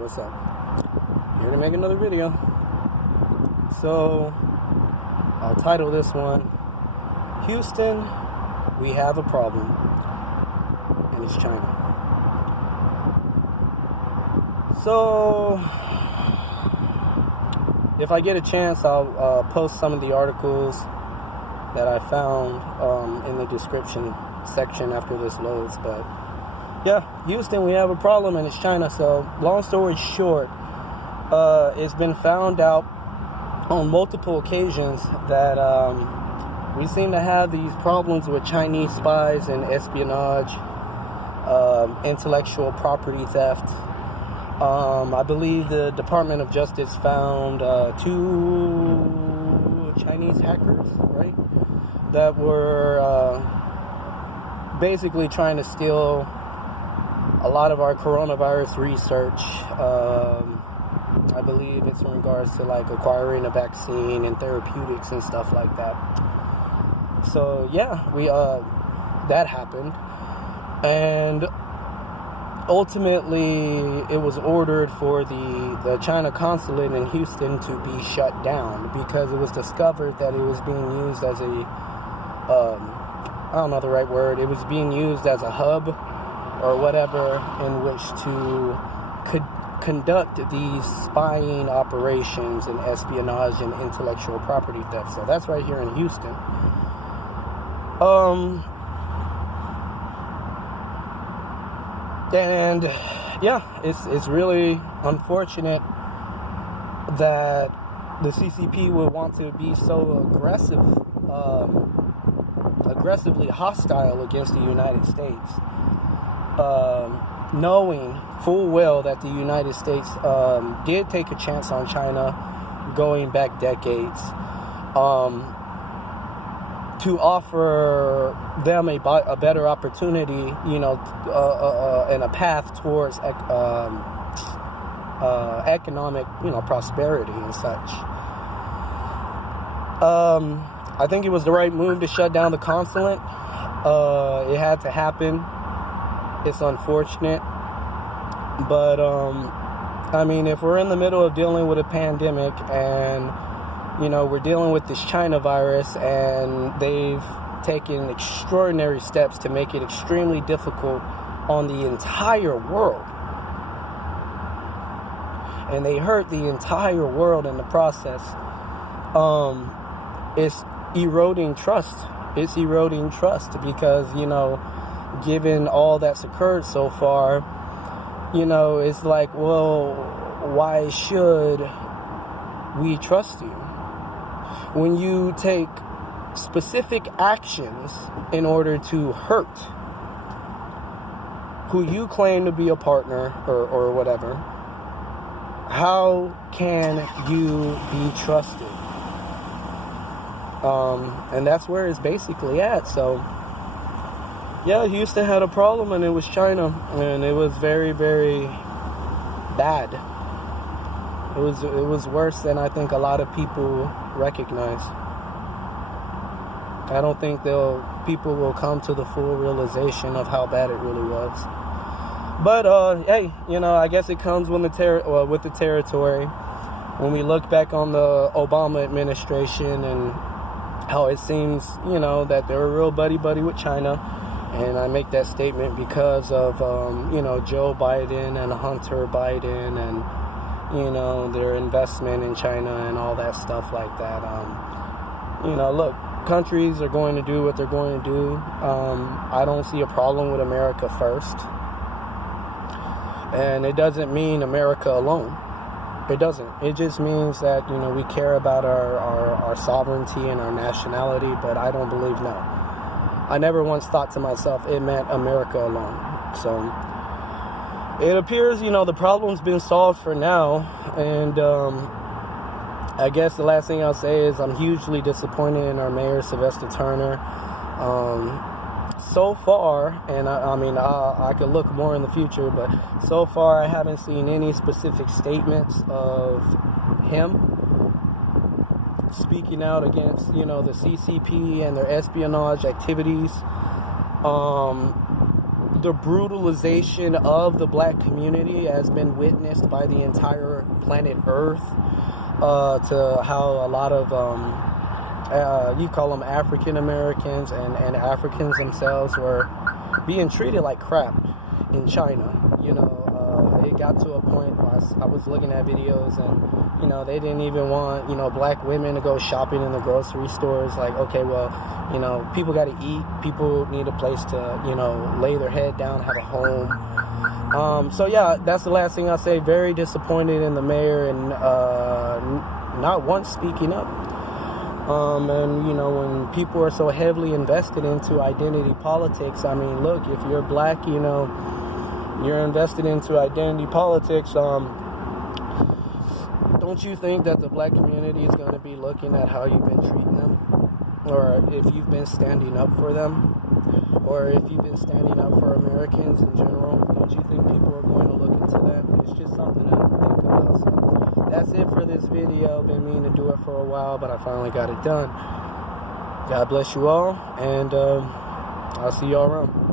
what's up? Here to make another video. So, I'll title this one, Houston, we have a problem, and it's China. So, if I get a chance, I'll post some of the articles that I found in the description section after this loads, but yeah, Houston, we have a problem, and it's China. So, long story short, it's been found out on multiple occasions that we seem to have these problems with Chinese spies and espionage, intellectual property theft. I believe the Department of Justice found 2 Chinese hackers, right, that were basically trying to steal a lot of our coronavirus research. I believe it's in regards to like acquiring a vaccine and therapeutics and stuff like that. So yeah, that happened, and ultimately it was ordered for the China consulate in Houston to be shut down because it was discovered that it was being used as a I don't know the right word. It was being used as a hub or whatever in which to conduct these spying operations and espionage and intellectual property theft. So that's right here in Houston. And yeah, it's really unfortunate that the CCP would want to be so aggressively hostile against the United States, knowing full well that the United States did take a chance on China going back decades, to offer them a better opportunity, and a path towards economic, prosperity and such. I think it was the right move to shut down the consulate. It had to happen. It's unfortunate. But, if we're in the middle of dealing with a pandemic and, we're dealing with this China virus, and they've taken extraordinary steps to make it extremely difficult on the entire world, and they hurt the entire world in the process, it's eroding trust. It's eroding trust because, given all that's occurred so far, it's like, well, why should we trust you? When you take specific actions in order to hurt who you claim to be a partner or whatever, how can you be trusted? And that's where it's basically at. So, yeah, Houston had a problem, and it was China, and it was very, very bad. It was worse than I think a lot of people recognize. I don't think people will come to the full realization of how bad it really was. But hey, I guess it comes with the territory. When we look back on the Obama administration and how it seems, that they were real buddy-buddy with China. And I make that statement because of, Joe Biden and Hunter Biden and, their investment in China and all that stuff like that. Look, countries are going to do what they're going to do. I don't see a problem with America first. And it doesn't mean America alone. It doesn't. It just means that, we care about our sovereignty and our nationality, but I don't believe no. I never once thought to myself it meant America alone. So it appears, the problem's been solved for now. And I guess the last thing I'll say is I'm hugely disappointed in our mayor, Sylvester Turner. So far, and I could look more in the future, but so far I haven't seen any specific statements of him speaking out against, the CCP and their espionage activities. the brutalization of the black community has been witnessed by the entire planet Earth, to how a lot of you call them African Americans and Africans themselves were being treated like crap in China. You know, it got to a point where I was looking at videos, and you know, they didn't even want, you know, black women to go shopping in the grocery stores. Like, okay, well, you know, people got to eat. People need a place to, you know, lay their head down, have a home. So yeah, that's the last thing I'll say. Very disappointed in the mayor, and not once speaking up. And you know, when people are so heavily invested into identity politics, I mean, look, if you're black, you know, you're invested into identity politics, don't you think that the black community is going to be looking at how you've been treating them, or if you've been standing up for them, or if you've been standing up for Americans in general? Don't you think people are going to look into that? It's just something to think about. So that's it for this video. Been meaning to do it for a while, but I finally got it done. God bless you all, and I'll see y'all around.